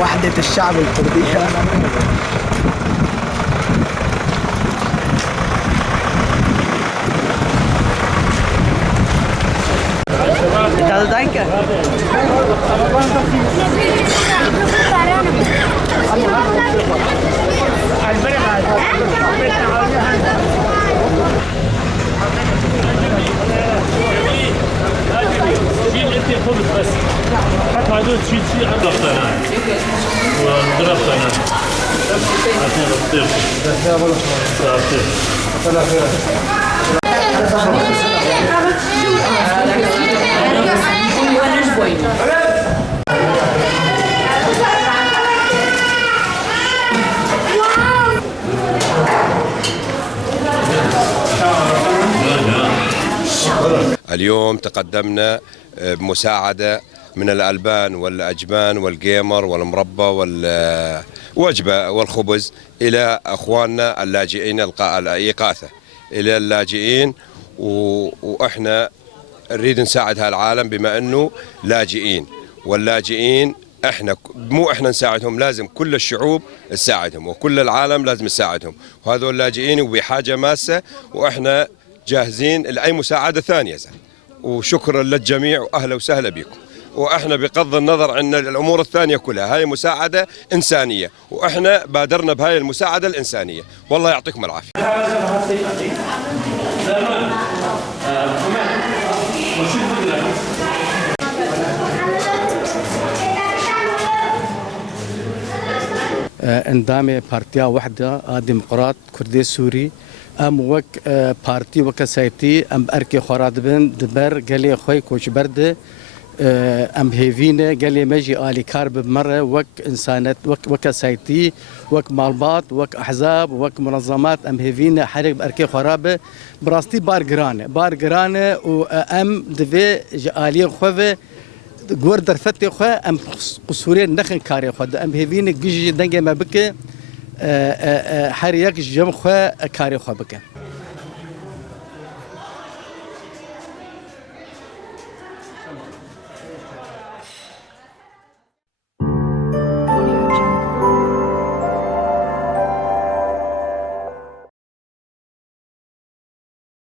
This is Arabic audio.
وحدة الشعب الكردية. بس حتى هذول شيء ضغطنا وضربنا اليوم تقدمنا بمساعدة من الألبان والأجبان والجيمر والمربى والوجبة والخبز إلى أخواننا اللاجئين الإغاثة إلى اللاجئين، وإحنا نريد نساعد هالعالم بما أنه لاجئين، واللاجئين احنا مو احنا نساعدهم، لازم كل الشعوب تساعدهم وكل العالم لازم يساعدهم، وهذول اللاجئين وبحاجة ماسة واحنا جاهزين لأي مساعدة ثانية. وشكرا للجميع وأهلا وسهلا بكم. وإحنا بغض النظر عن الأمور الثانية كلها هاي مساعدة إنسانية، وإحنا بادرنا بهاي المساعدة الإنسانية. والله يعطيكم العافية. اندامي بارتيا وحدة ديمقراط كردي سوري ام وك بارتي وك سايتي ام اركي خوراد بن دبر قالي خوي كوش برد ام هيفينه قالي مجي الي كارب بمره وك انسانات وك سايتي وك مالبات وك احزاب وك منظمات ام هيفينه حرق باركي خرابه براستي بارغرانه وام دفي جالي خوفه جور درفتي خو ام قصورين نخن كاري خو ام هيفينه جيجي دنجه ما بك حريق جم خو كاري خو بك